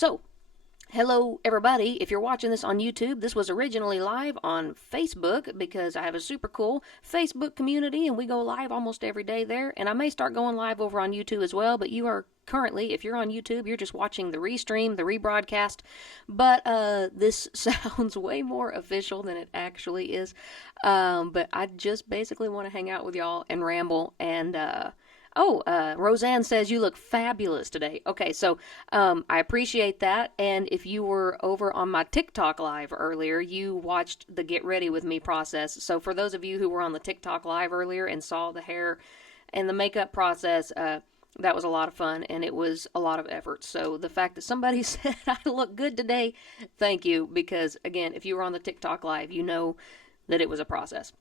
So, hello, everybody. If you're watching this on YouTube, this was originally live on Facebook because I have a super cool Facebook community and we go live almost every day there. And I may start going live over on YouTube as well, but you are currently, if you're on YouTube, you're just watching the restream, the rebroadcast. But this sounds way more official than it actually is. But I just basically want to hang out with y'all and ramble and Roseanne says you look fabulous today. Okay, so I appreciate that. And if you were over on my TikTok live earlier, you watched the get ready with me process. So for those of you who were on the TikTok live earlier and saw the hair and the makeup process, that was a lot of fun and it was a lot of effort. So the fact that somebody said I look good today, thank you. Because again, if you were on the TikTok live, you know that it was a process.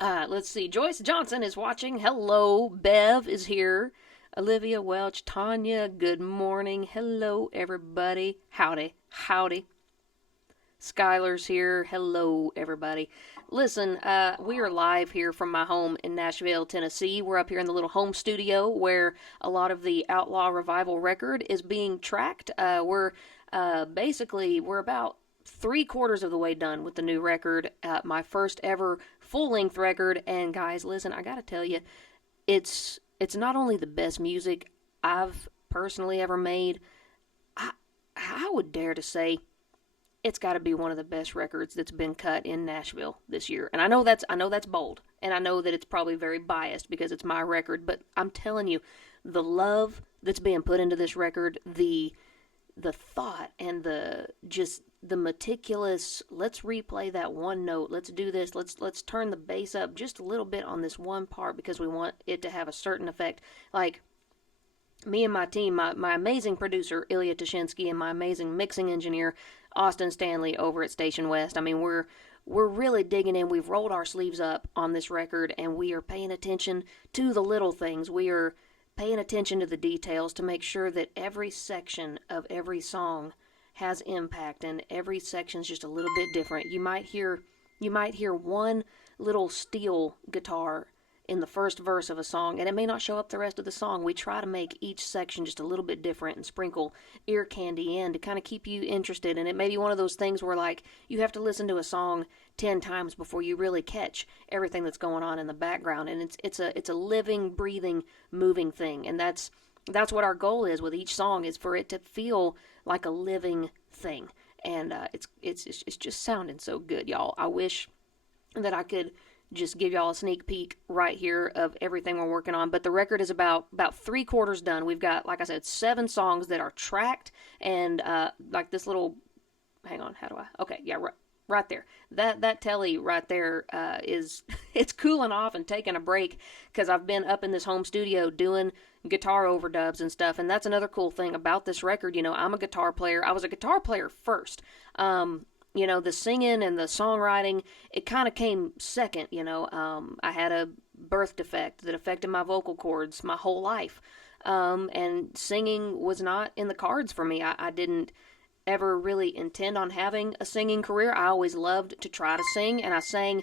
Let's see. Joyce Johnson is watching. Hello. Bev is here. Olivia Welch. Tanya, good morning. Hello, everybody. Howdy. Howdy. Skylar's here. Hello, everybody. Listen, we are live here from my home in Nashville, Tennessee. We're up here in the little home studio where a lot of the Outlaw Revival record is being tracked. We're about 3/4 of the way done with the new record, my first ever full-length record. And guys, listen, I gotta tell you, it's not only the best music I've personally ever made, I would dare to say it's got to be one of the best records that's been cut in Nashville this year. And I know that's bold, and I know that it's probably very biased because it's my record, but I'm telling you, the love that's being put into this record, the thought and the meticulous, let's replay that one note, let's do this, let's turn the bass up just a little bit on this one part because we want it to have a certain effect. Like, me and my team, my amazing producer, Ilya Tashinsky, and my amazing mixing engineer, Austin Stanley, over at Station West. I mean, we're really digging in. We've rolled our sleeves up on this record, and we are paying attention to the little things. We are paying attention to the details to make sure that every section of every song has impact, and every section's just a little bit different. You might hear one little steel guitar in the first verse of a song, and it may not show up the rest of the song. We try to make each section just a little bit different and sprinkle ear candy in to kind of keep you interested. And it may be one of those things where, like, you have to listen to a song 10 times before you really catch everything that's going on in the background. And it's a living, breathing, moving thing. And that's what our goal is with each song, is for it to feel like a living thing. And it's just sounding so good, y'all. I wish that I could just give y'all a sneak peek right here of everything we're working on. But the record is about 3/4 done. We've got, like I said, 7 songs that are tracked, and like this little, hang on, how do I, okay, yeah, right there. That telly right there is, it's cooling off and taking a break because I've been up in this home studio doing guitar overdubs and stuff. And that's another cool thing about this record. You know, I'm a guitar player. I was a guitar player first. You know, the singing and the songwriting, it kind of came second. You know, I had a birth defect that affected my vocal cords my whole life. And singing was not in the cards for me. I didn't ever really intend on having a singing career. I always loved to try to sing, and I sang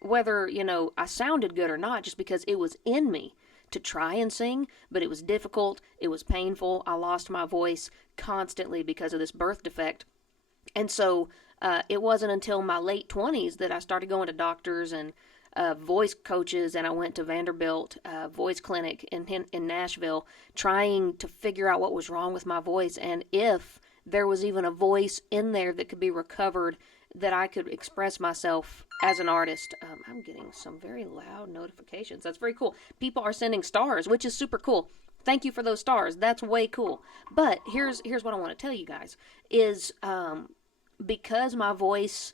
whether, you know, I sounded good or not, just because it was in me to try and sing. But it was difficult, it was painful. I lost my voice constantly because of this birth defect. And so it wasn't until my late 20s that I started going to doctors and voice coaches, and I went to Vanderbilt Voice Clinic in Nashville, trying to figure out what was wrong with my voice, and if there was even a voice in there that could be recovered, that I could express myself as an artist. I'm getting some very loud notifications. That's very cool. People are sending stars, which is super cool. Thank you for those stars. That's way cool. But here's what I want to tell you guys is because my voice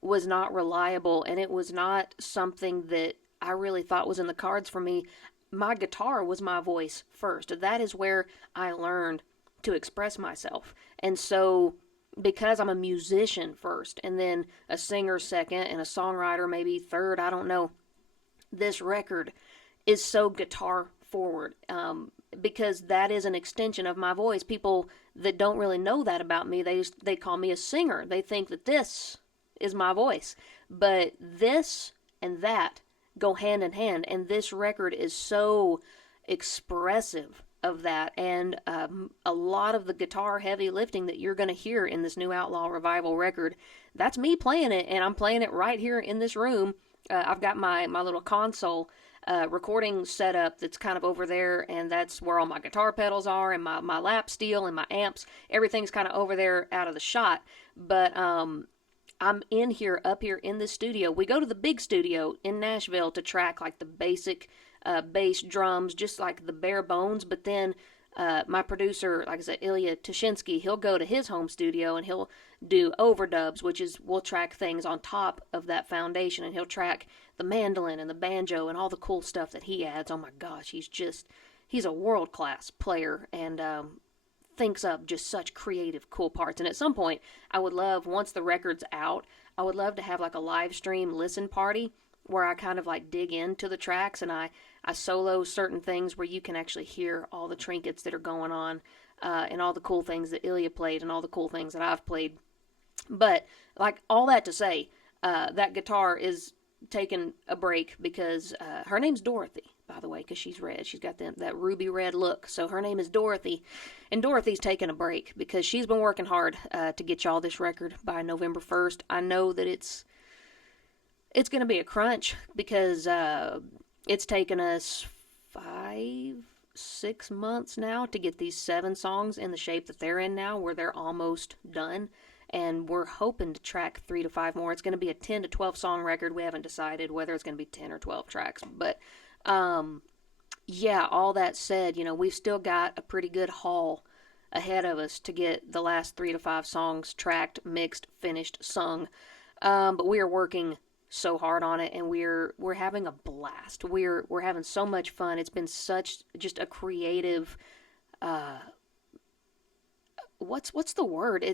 was not reliable and it was not something that I really thought was in the cards for me, my guitar was my voice first. That is where I learned to express myself. And so because I'm a musician first and then a singer second and a songwriter maybe third, I don't know, this record is so guitar forward because that is an extension of my voice. People that don't really know that about me, they call me a singer. They think that this is my voice. But this and that go hand in hand, and this record is so expressive of that, and a lot of the guitar heavy lifting that you're going to hear in this new Outlaw Revival record, that's me playing it, and I'm playing it right here in this room. I've got my little console recording setup that's kind of over there, and that's where all my guitar pedals are, and my lap steel and my amps. Everything's kind of over there out of the shot. But I'm in here, up here in the studio. We go to the big studio in Nashville to track like the basic bass, drums, just like the bare bones. But then my producer, like I said, Ilya Tushinsky, he'll go to his home studio and he'll do overdubs, which is we'll track things on top of that foundation, and he'll track the mandolin and the banjo and all the cool stuff that he adds. Oh my gosh, he's a world-class player, and thinks up just such creative, cool parts. And at some point, I would love, once the record's out, I would love to have like a live stream listen party where I kind of like dig into the tracks, and I solo certain things where you can actually hear all the trinkets that are going on, and all the cool things that Ilya played and all the cool things that I've played. But like all that to say, that guitar is taking a break because her name's Dorothy, by the way, because she's red. She's got that ruby red look. So her name is Dorothy, and Dorothy's taking a break because she's been working hard to get y'all this record by November 1st. I know that it's going to be a crunch because it's taken us 5-6 months now to get these 7 songs in the shape that they're in now, where they're almost done. And we're hoping to track 3 to 5 more. It's going to be a 10 to 12 song record. We haven't decided whether it's going to be 10 or 12 tracks. But, yeah, all that said, we've still got a pretty good haul ahead of us to get the last 3 to 5 songs tracked, mixed, finished, sung. But we are working so hard on it, and we're having a blast. We're having so much fun. It's been such just a creative, what's the word?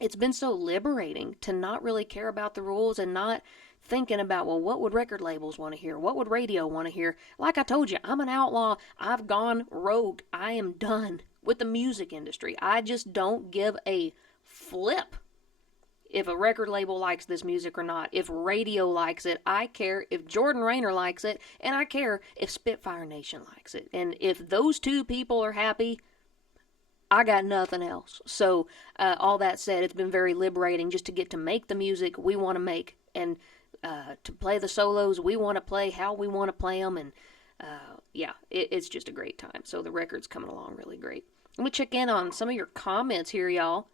It's been so liberating to not really care about the rules and not thinking about, well, what would record labels want to hear? What would radio want to hear? Like I told you, I'm an outlaw. I've gone rogue. I am done with the music industry. I just don't give a flip if a record label likes this music or not. If radio likes it, I care if Jordan Rainer likes it, and I care if Spitfire Nation likes it. And if those two people are happy, I got nothing else. So, all that said, it's been very liberating just to get to make the music we want to make, and to play the solos we want to play, how we want to play them, and yeah, it's just a great time. So the record's coming along really great. Let me check in on some of your comments here, y'all.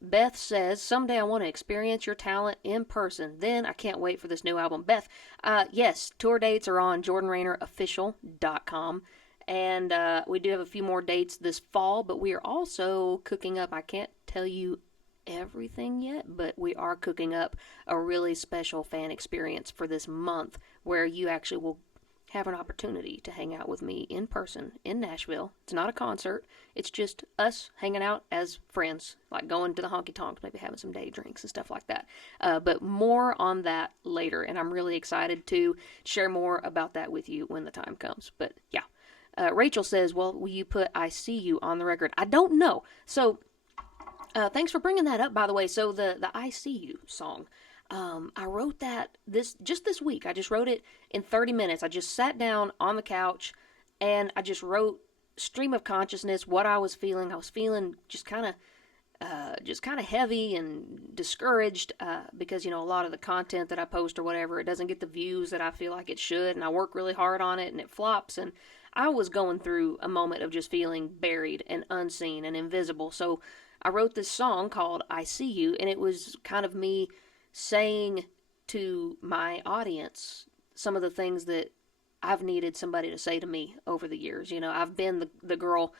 Beth says, someday I want to experience your talent in person. Then I can't wait for this new album. Beth, yes, tour dates are on JordanRainerOfficial.com. And we do have a few more dates this fall, but we are also cooking up, I can't tell you everything yet, but we are cooking up a really special fan experience for this month where you actually will have an opportunity to hang out with me in person in Nashville. It's not a concert. It's just us hanging out as friends, like going to the honky tonks, maybe having some day drinks and stuff like that. But more on that later, and I'm really excited to share more about that with you when the time comes. But yeah. Rachel says, well, will you put I See You on the record? I don't know. So, thanks for bringing that up, by the way. So, the I See You song, I wrote that this week. I just wrote it in 30 minutes. I just sat down on the couch, and I just wrote stream of consciousness, what I was feeling. I was feeling just kind of heavy and discouraged because, a lot of the content that I post or whatever, it doesn't get the views that I feel like it should, and I work really hard on it, and it flops, and I was going through a moment of just feeling buried and unseen and invisible. So I wrote this song called I See You, and it was kind of me saying to my audience some of the things that I've needed somebody to say to me over the years. I've been the girl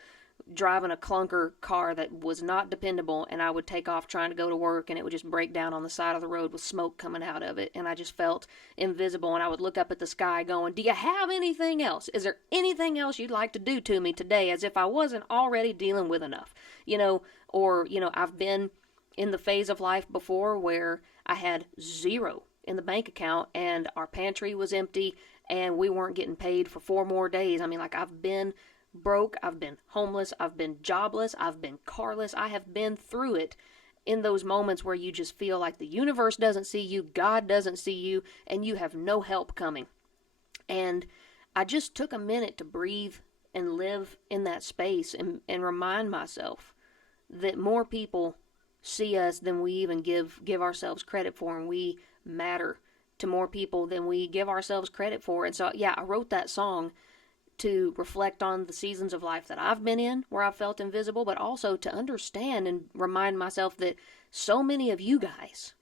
driving a clunker car that was not dependable, and I would take off trying to go to work, and it would just break down on the side of the road with smoke coming out of it, and I just felt invisible, and I would look up at the sky going, do you have anything else? Is there anything else you'd like to do to me today, as if I wasn't already dealing with enough? Or I've been in the phase of life before where I had zero in the bank account, and our pantry was empty, and we weren't getting paid for 4 more days. I mean, like, I've been broke, I've been homeless, I've been jobless, I've been carless. I have been through it in those moments where you just feel like the universe doesn't see you, God doesn't see you, and you have no help coming. And I just took a minute to breathe and live in that space and remind myself that more people see us than we even give ourselves credit for, and we matter to more people than we give ourselves credit for. And so, yeah, I wrote that song to reflect on the seasons of life that I've been in where I felt invisible, but also to understand and remind myself that so many of you guys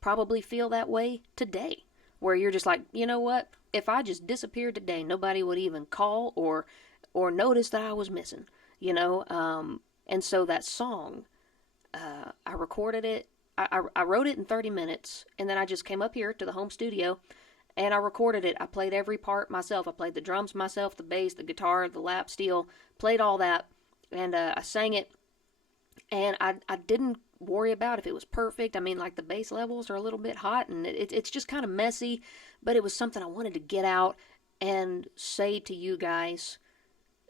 probably feel that way today, where you're just like, you know what? If I just disappeared today, nobody would even call or notice that I was missing, you know? And so that song, I recorded it. I wrote it in 30 minutes, and then I just came up here to the home studio, and I recorded it. I played every part myself. I played the drums myself, the bass, the guitar, the lap steel, played all that, and I sang it, and I didn't worry about if it was perfect. I mean, like, the bass levels are a little bit hot, and it's just kind of messy, but it was something I wanted to get out and say to you guys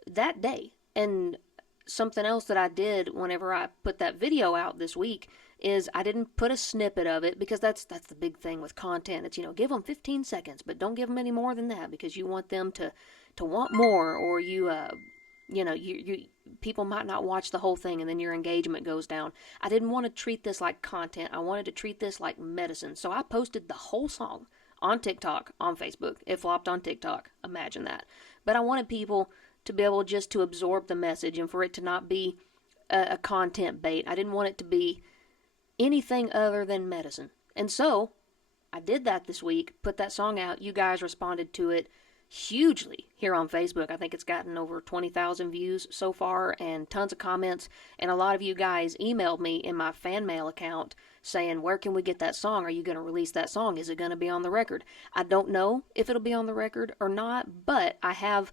that day. And something else that I did whenever I put that video out this week is I didn't put a snippet of it, because that's the big thing with content. It's, give them 15 seconds, but don't give them any more than that, because you want them to want more, or you people might not watch the whole thing, and then your engagement goes down. I didn't want to treat this like content. I wanted to treat this like medicine. So I posted the whole song on TikTok, on Facebook. It flopped on TikTok. Imagine that. But I wanted people to be able just to absorb the message, and for it to not be a content bait. I didn't want it to be anything other than medicine. And so I did that this week, put that song out. You guys responded to it hugely here on Facebook. I think it's gotten over 20,000 views so far, and tons of comments. And a lot of you guys emailed me in my fan mail account saying, where can we get that song? Are you going to release that song? Is it going to be on the record? I don't know if it'll be on the record or not, but I have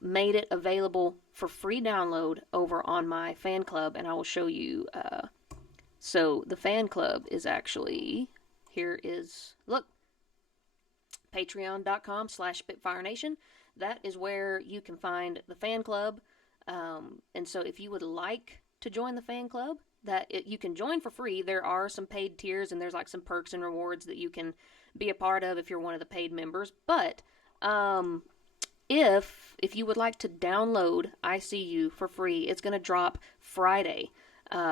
made it available for free download over on my fan club, and I will show you. So the fan club is actually, here is, look, patreon.com/SpitfireNation. That is where you can find the fan club. And so if you would like to join the fan club, you can join for free. There are some paid tiers, and there's like some perks and rewards that you can be a part of if you're one of the paid members. But if you would like to download I See You for free, it's going to drop Friday.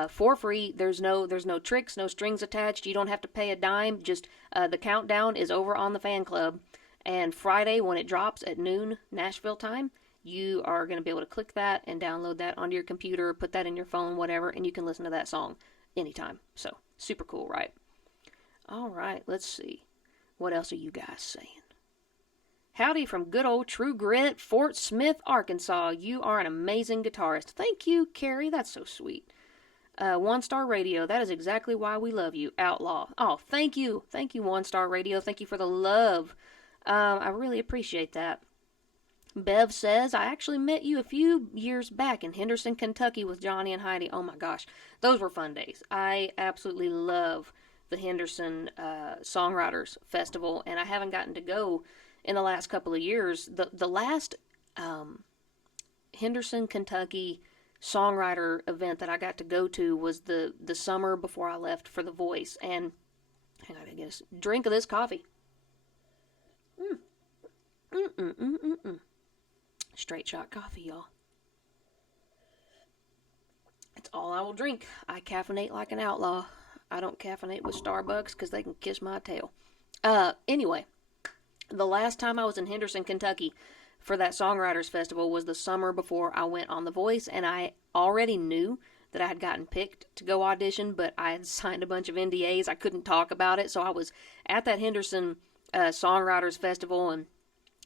For free. There's no tricks, no strings attached. You don't have to pay a dime. Just the countdown is over on the fan club, and Friday when it drops at noon Nashville time, you are going to be able to click that and download that onto your computer, put that in your phone, whatever, and you can listen to that song anytime. So super cool, right? All right, let's see. What else are you guys saying? Howdy from good old True Grit, Fort Smith, Arkansas. You are an amazing guitarist. Thank you, Carrie. That's so sweet. One Star Radio, that is exactly why we love you. Outlaw. Oh, thank you. Thank you, One Star Radio. Thank you for the love. I really appreciate that. Bev says, I actually met you a few years back in Henderson, Kentucky with Johnny and Heidi. Oh my gosh, those were fun days. I absolutely love the Henderson Songwriters Festival, and I haven't gotten to go in the last couple of years. The last Henderson, Kentucky songwriter event that I got to go to was the summer before I left for The Voice. And hang on, I get a drink of this coffee. Straight shot coffee, y'all. It's all I will drink. I caffeinate like an outlaw. I don't caffeinate with Starbucks because they can kiss my tail. Anyway, the last time I was in Henderson, Kentucky for that Songwriters Festival was the summer before I went on The Voice, and I already knew that I had gotten picked to go audition, but I had signed a bunch of NDAs. I couldn't talk about it, so I was at that Henderson Songwriters Festival and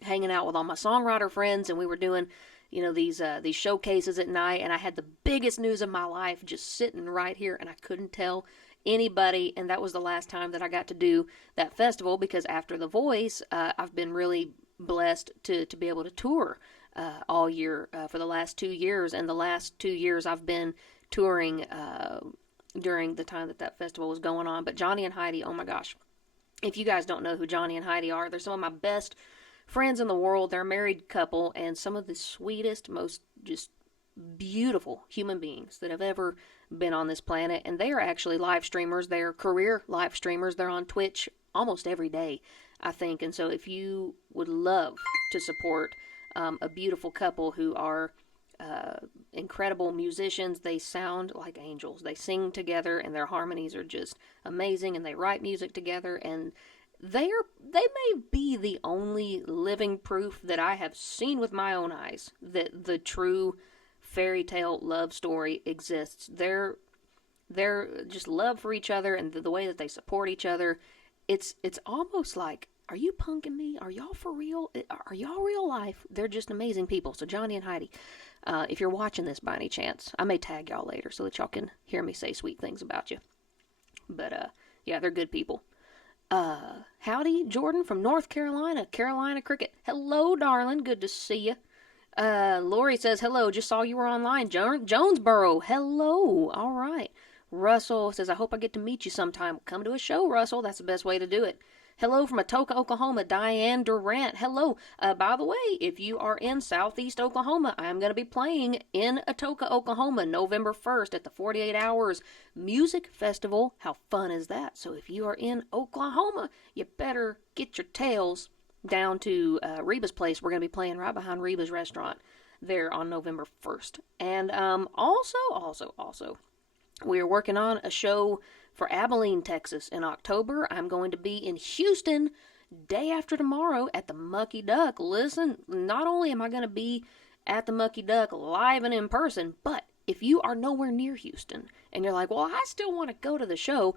hanging out with all my songwriter friends, and we were doing, these showcases at night, and I had the biggest news of my life just sitting right here, and I couldn't tell anybody, and that was the last time that I got to do that festival, because after The Voice, I've been really blessed to be able to tour all year for the last 2 years, and the last 2 years I've been touring during the time that festival was going on. But Johnny and Heidi, oh my gosh, if you guys don't know who Johnny and Heidi are, they're some of my best friends in the world. They're a married couple and some of the sweetest, most just beautiful human beings that have ever been on this planet, and they are actually live streamers. They are career live streamers. They're on Twitch almost every day, I think. And so if you would love to support a beautiful couple who are incredible musicians. They sound like angels. They sing together, and their harmonies are just amazing. And they write music together, and they may be the only living proof that I have seen with my own eyes that the true fairy tale love story exists. Their just love for each other and the way that they support each other. It's almost like, are you punking me? Are y'all for real? Are y'all real life? They're just amazing people. So Johnny and Heidi, if you're watching this by any chance, I may tag y'all later so that y'all can hear me say sweet things about you. But yeah, they're good people. Howdy, Jordan from North Carolina, Carolina Cricket. Hello, darling. Good to see you. Lori says, hello, just saw you were online. Jonesboro, hello. All right. Russell says, I hope I get to meet you sometime. Come to a show, Russell. That's the best way to do it. Hello from Atoka, Oklahoma, Diane Durant. Hello. By the way, if you are in Southeast Oklahoma, I'm going to be playing in Atoka, Oklahoma, November 1st at the 48 Hours Music Festival. How fun is that? So if you are in Oklahoma, you better get your tails down to Reba's place. We're going to be playing right behind Reba's restaurant there on November 1st. And also, we're working on a show for Abilene, Texas in October. I'm going to be in Houston day after tomorrow at the Mucky Duck. Listen, not only am I going to be at the Mucky Duck live and in person, but if you are nowhere near Houston and you're like, well, I still want to go to the show,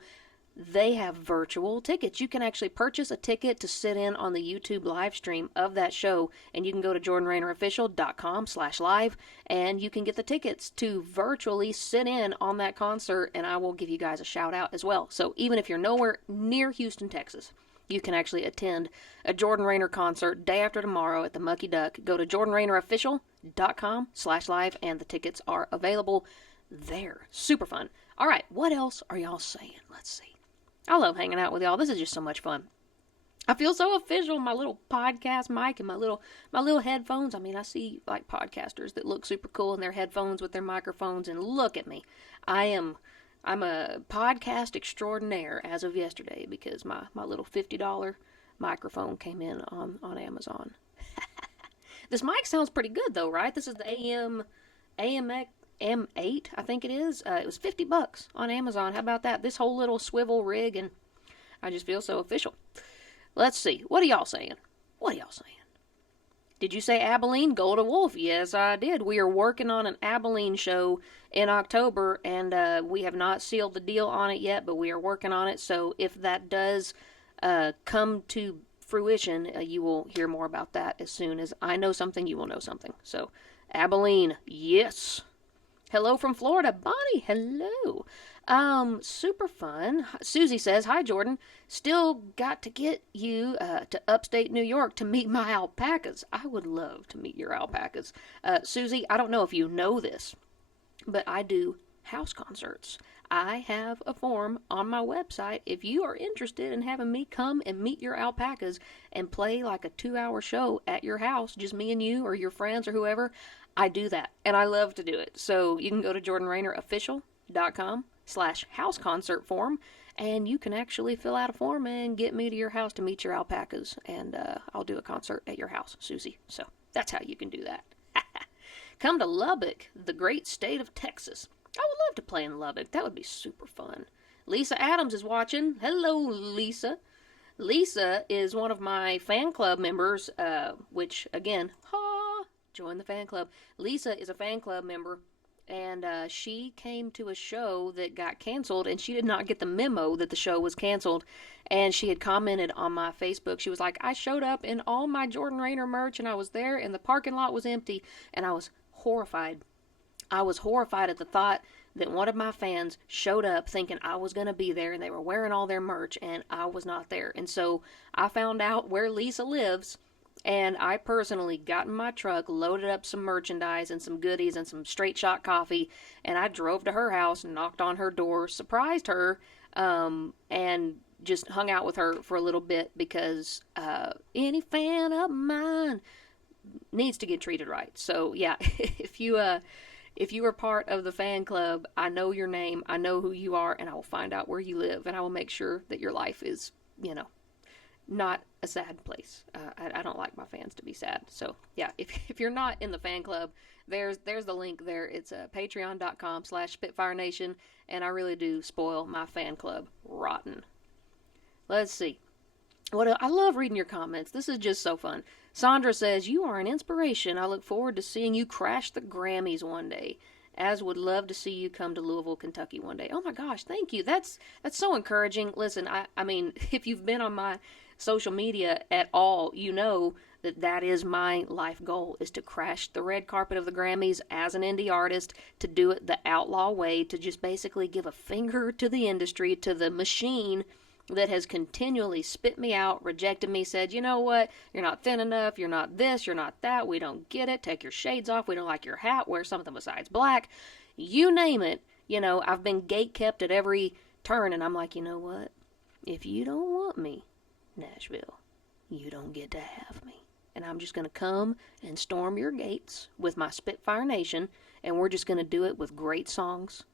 they have virtual tickets. You can actually purchase a ticket to sit in on the YouTube live stream of that show, and you can go to jordanrainerofficial.com/live, and you can get the tickets to virtually sit in on that concert, and I will give you guys a shout out as well. So even if you're nowhere near Houston, Texas, you can actually attend a Jordan Rainer concert day after tomorrow at the Mucky Duck. Go to jordanrainerofficial.com/live, and the tickets are available there. Super fun. All right, what else are y'all saying? Let's see. I love hanging out with y'all. This is just so much fun. I feel so official. My little podcast mic and my little headphones. I mean, I see like podcasters that look super cool in their headphones with their microphones, and look at me. I'm a podcast extraordinaire as of yesterday because my little $50 microphone came in on Amazon. This mic sounds pretty good though, right? This is the AMX M8, I think it is. It was $50 on Amazon. How about that? This whole little swivel rig, and I just feel so official. Let's see. What are y'all saying? Did you say Abilene? Golden Wolf? Yes, I did. We are working on an Abilene show in October, and we have not sealed the deal on it yet, but we are working on it. So if that does come to fruition, you will hear more about that as soon as I know something. You will know something. So Abilene, yes. Hello from Florida. Bonnie, hello. Super fun. Susie says, hi, Jordan. Still got to get you to upstate New York to meet my alpacas. I would love to meet your alpacas. Susie, I don't know if you know this, but I do house concerts. I have a form on my website. If you are interested in having me come and meet your alpacas and play like a 2-hour show at your house, just me and you or your friends or whoever, I do that, and I love to do it. So you can go to jordanrainerofficial.com/house concert form, and you can actually fill out a form and get me to your house to meet your alpacas, and I'll do a concert at your house, Susie. So that's how you can do that. Come to Lubbock, the great state of Texas. I would love to play in Lubbock. That would be super fun. Lisa Adams is watching. Hello, Lisa. Lisa is one of my fan club members, which, again, join the fan club. Lisa is a fan club member, and she came to a show that got canceled, and she did not get the memo that the show was canceled, and she had commented on my Facebook. She was like, I showed up in all my Jordan Rainer merch, and I was there, and the parking lot was empty, and I was horrified. I was horrified at the thought that one of my fans showed up thinking I was going to be there, and they were wearing all their merch, and I was not there. And so I found out where Lisa lives, and I personally got in my truck, loaded up some merchandise and some goodies and some straight shot coffee, and I drove to her house, knocked on her door, surprised her, and just hung out with her for a little bit because any fan of mine needs to get treated right. So yeah, if you are part of the fan club, I know your name, I know who you are, and I will find out where you live, and I will make sure that your life is, not a sad place. I don't like my fans to be sad. So yeah, if you're not in the fan club, there's the link there. It's patreon.com/Spitfire Nation, and I really do spoil my fan club rotten. Let's see. I love reading your comments. This is just so fun. Sandra says, "You are an inspiration. I look forward to seeing you crash the Grammys one day. As would love to see you come to Louisville, Kentucky one day." Oh my gosh, thank you. That's so encouraging. Listen, I mean, if you've been on my social media at all, you know that is my life goal, is to crash the red carpet of the Grammys as an indie artist, to do it the outlaw way, to just basically give a finger to the industry, to the machine that has continually spit me out, rejected me, said, you know what, you're not thin enough, you're not this, you're not that, we don't get it, take your shades off, we don't like your hat, wear something besides black, you name it. I've been gatekept at every turn, and I'm like, you know what, if you don't want me, Nashville, you don't get to have me. And I'm just going to come and storm your gates with my Spitfire Nation, and we're just going to do it with great songs,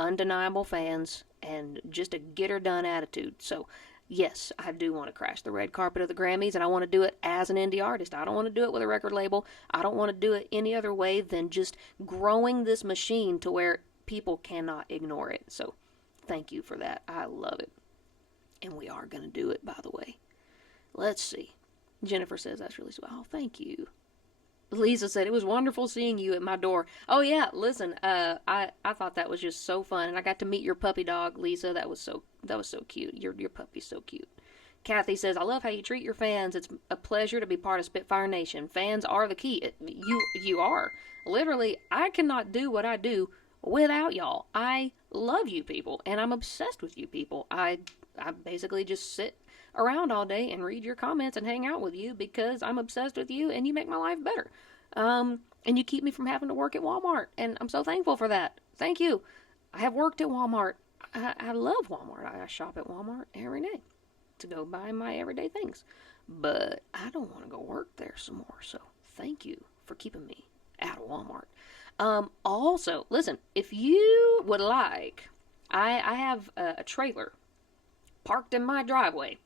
undeniable fans, and just a get-her-done attitude. So, yes, I do want to crash the red carpet of the Grammys, and I want to do it as an indie artist. I don't want to do it with a record label. I don't want to do it any other way than just growing this machine to where people cannot ignore it. So, thank you for that. I love it. And we are going to do it, by the way. Let's see. Jennifer says, "That's really sweet." Oh, thank you. Lisa said, "It was wonderful seeing you at my door." Oh yeah, listen, I thought that was just so fun, and I got to meet your puppy dog, Lisa. That was so cute. Your puppy's so cute. Kathy says, "I love how you treat your fans. It's a pleasure to be part of Spitfire Nation. Fans are the key." You are. Literally, I cannot do what I do without y'all. I love you people, and I'm obsessed with you people. I basically just sit around all day and read your comments and hang out with you because I'm obsessed with you and you make my life better. And you keep me from having to work at Walmart, and I'm so thankful for that. Thank you. I have worked at Walmart. I love Walmart. I shop at Walmart every day to go buy my everyday things. But I don't want to go work there some more, so thank you for keeping me out of Walmart. Also, listen, if you would like, I have a trailer parked in my driveway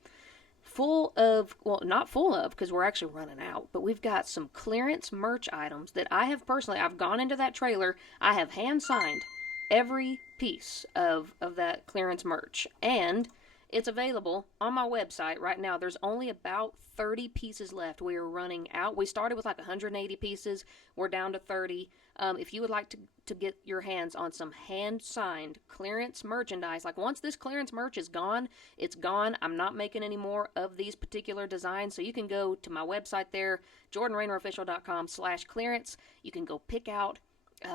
full of, well, not full of because we're actually running out, but we've got some clearance merch items that I have personally, I've gone into that trailer, I have hand signed every piece of that clearance merch, and it's available on my website right now. There's only about 30 pieces left. We are running out. We started with like 180 pieces. We're down to 30. If you would like to get your hands on some hand-signed clearance merchandise, like once this clearance merch is gone, it's gone. I'm not making any more of these particular designs, so you can go to my website there, jordanrainerofficial.com/clearance. You can go pick out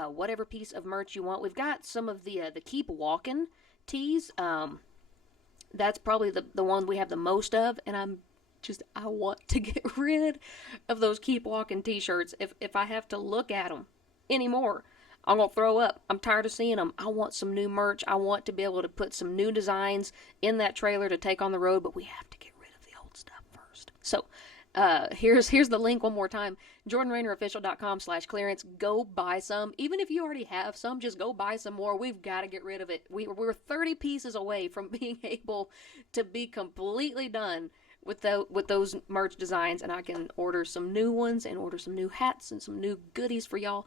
whatever piece of merch you want. We've got some of the Keep Walking tees. That's probably the one we have the most of, and I want to get rid of those Keep Walking t-shirts. If I have to look at them anymore, I'm going to throw up. I'm tired of seeing them. I want some new merch. I want to be able to put some new designs in that trailer to take on the road, but we have to get rid of the old stuff first. So, here's the link one more time, jordanrainerofficial.com/clearance. Go buy some. Even if you already have some, just go buy some more. We've got to get rid of it. We're 30 pieces away from being able to be completely done with those merch designs, and I can order some new ones and order some new hats and some new goodies for y'all.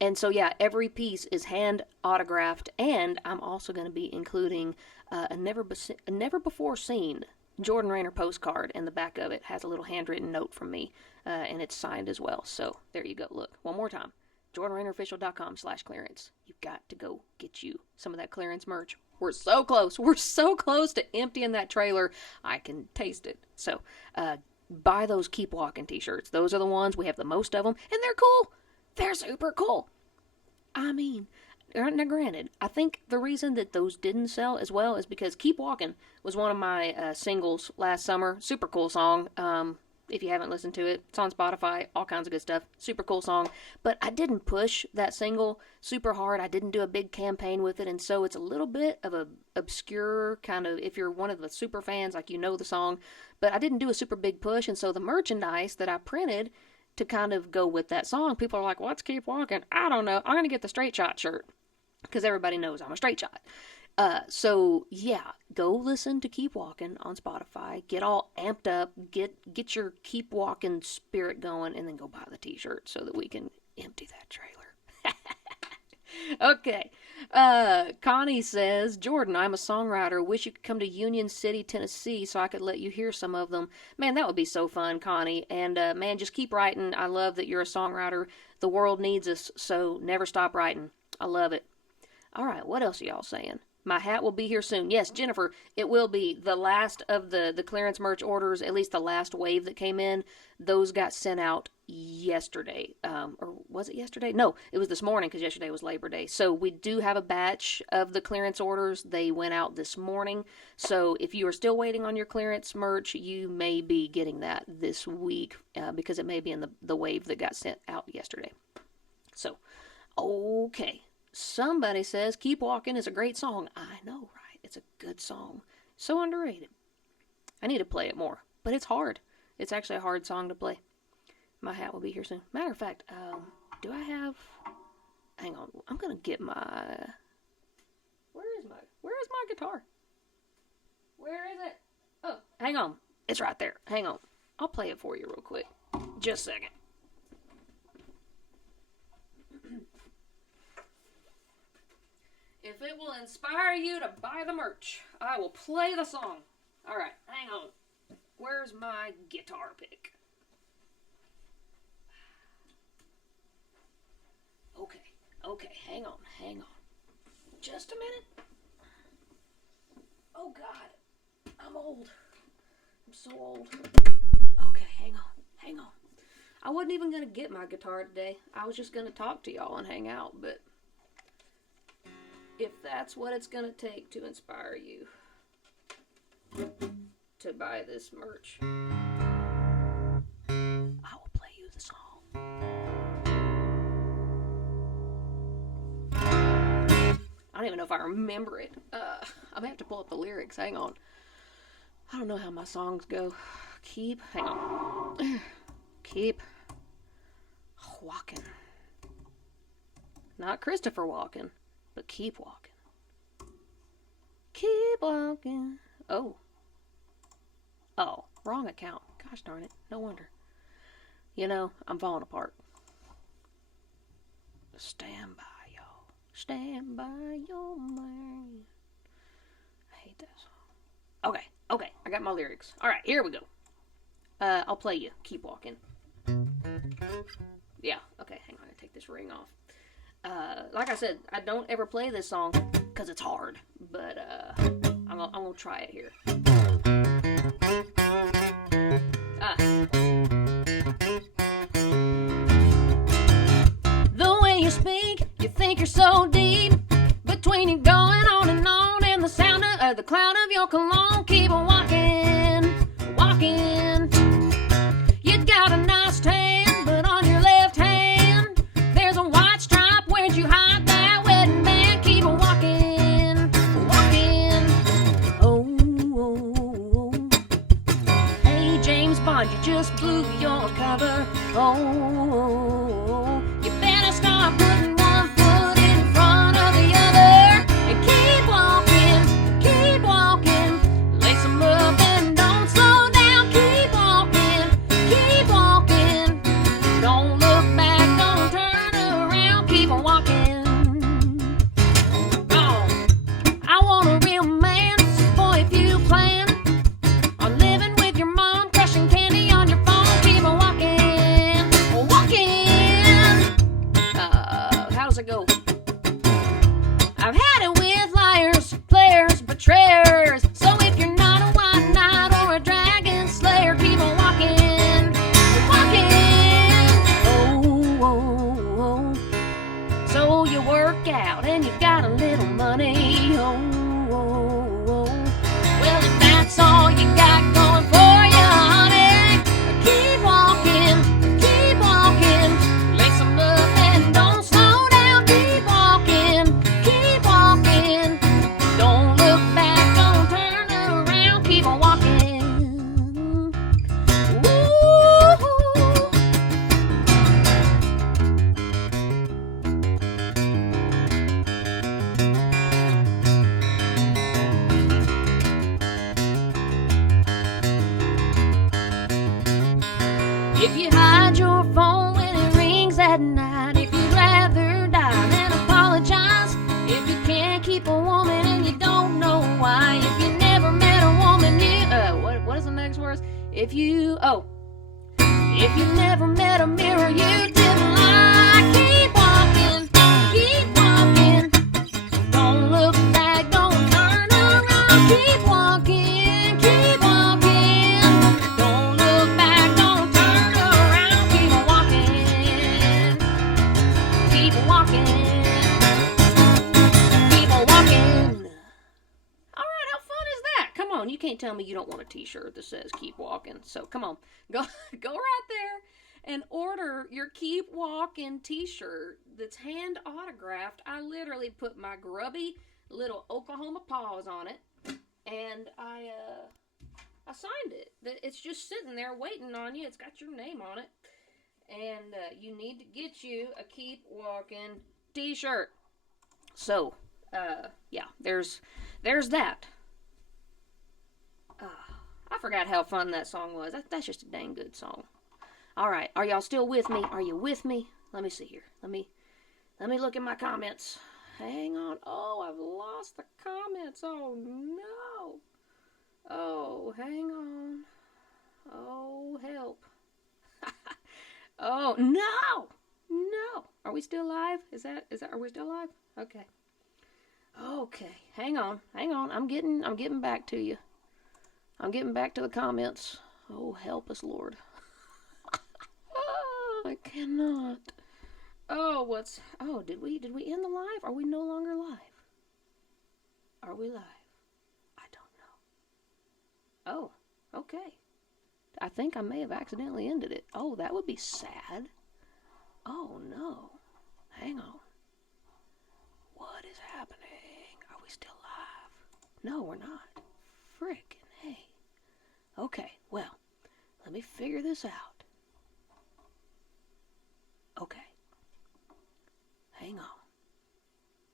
And so yeah, every piece is hand autographed, and I'm also going to be including a never before seen Jordan Rainer postcard, and the back of it has a little handwritten note from me, and it's signed as well. So there you go. Look, one more time, jordanrainerofficial.com/clearance. You've got to go get you some of that clearance merch. We're so close. We're so close to emptying that trailer. I can taste it. So buy those Keep Walking t-shirts. Those are the ones. We have the most of them, and they're cool. They're super cool. I mean, now granted, I think the reason that those didn't sell as well is because Keep Walking was one of my singles last summer. Super cool song. If you haven't listened to it, it's on Spotify, all kinds of good stuff. Super cool song. But I didn't push that single super hard. I didn't do a big campaign with it, and so it's a little bit of a obscure kind of, if you're one of the super fans, like you know the song, but I didn't do a super big push, and so the merchandise that I printed to kind of go with that song, people are like, what's Keep Walking? I don't know. I'm going to get the Straight Shot shirt, because everybody knows I'm a straight shot. So yeah, go listen to Keep Walking on Spotify. Get all amped up. Get your Keep Walking spirit going, and then go buy the T-shirt so that we can empty that trailer. Okay. Connie says, Jordan, I'm a songwriter. Wish you could come to Union City, Tennessee, so I could let you hear some of them. Man, that would be so fun, Connie. And man, just keep writing. I love that you're a songwriter. The world needs us, so never stop writing. I love it. All right, what else are y'all saying? My hat will be here soon. Yes, Jennifer, it will be. The last of the clearance merch orders, at least the last wave that came in, those got sent out yesterday. Or was it yesterday? No, it was this morning because yesterday was Labor Day. So we do have a batch of the clearance orders. They went out this morning. So if you are still waiting on your clearance merch, you may be getting that this week because it may be in the wave that got sent out yesterday. So, okay. Somebody says, Keep Walking is a great song. I know, right? It's a good song. So underrated. I need to play it more, but it's hard. It's actually a hard song to play. My hat will be here soon. Matter of fact, do I have... Hang on. I'm going to get my... Where is my guitar? Where is it? Oh, hang on. It's right there. Hang on. I'll play it for you real quick. Just a second. If it will inspire you to buy the merch, I will play the song. Alright, hang on. Where's my guitar pick? Okay, hang on. Just a minute. Oh God, I'm old. I'm so old. Okay, hang on. I wasn't even going to get my guitar today. I was just going to talk to y'all and hang out, but... if that's what it's going to take to inspire you to buy this merch, I will play you the song. I don't even know if I remember it. I may have to pull up the lyrics. Hang on. I don't know how my songs go. Hang on. Keep walking. Not Christopher Walken. But keep walking. Keep walking. Oh, wrong account. Gosh darn it. No wonder. You know, I'm falling apart. Stand by, y'all. Stand by your man. I hate that song. Okay. I got my lyrics. All right, here we go. I'll play you. Keep walking. Yeah, okay. Hang on. I'm going to take this ring off. Like I said, I don't ever play this song because it's hard, but I'm gonna try it here. The way you speak, you think you're so deep. Between you going on and the sound of the cloud of your cologne, keep on walking. You got a nice tan, but on your left hand there's a white stripe. Where'd you hide that wedding band? Keep on walking. Oh. Hey, James Bond, you just blew your cover. Oh, you better start putting one foot in front of the other and keep walking. Lace them up and don't slow down. Keep walking. Don't look back, don't turn around. Keep on walking. Oh, I want a real man. Boy, if you plan on living with your mom, crushing candy on your phone, keep on walking. If you never met a mirror you didn't like, keep walking, keep walking. Don't look back, don't turn around, keep walking, keep walking. Don't look back, don't turn around, keep walking, keep walking, keep walking. Alright, how fun is that? Come on, you can't tell me you don't want a t-shirt that says keep walking. So come on, go right there and order your Keep Walking t-shirt that's hand autographed. I literally put my grubby little Oklahoma paws on it, and I signed it. It's just sitting there waiting on you. It's got your name on it, and you need to get you a Keep Walking t-shirt. So, yeah, there's that. I forgot how fun that song was. That's just a dang good song. All right, are y'all still with me? Are you with me? Let me see here. Let me look at my comments. Hang on. Oh, I've lost the comments. Oh no. Oh, hang on. Oh, help. Oh no. No. Are we still live? Are we still live? Okay. Okay. Hang on. I'm getting back to you. I'm getting back to the comments. Oh, help us, Lord. I cannot. Did we end the live? Are we no longer live? Are we live? I don't know. Oh, okay. I think I may have accidentally ended it. Oh, that would be sad. Oh, no. Hang on. What is happening? Are we still live? No, we're not. Frickin' hey. Okay, well, let me figure this out. Okay. Hang on.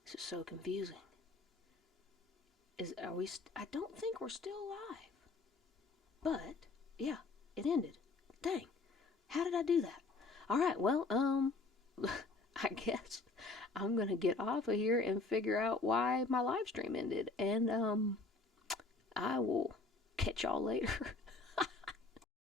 This is so confusing. I don't think we're still live. But, yeah, it ended. Dang. How did I do that? Alright, well, I guess I'm gonna get off of here and figure out why my live stream ended. And, I will catch y'all later.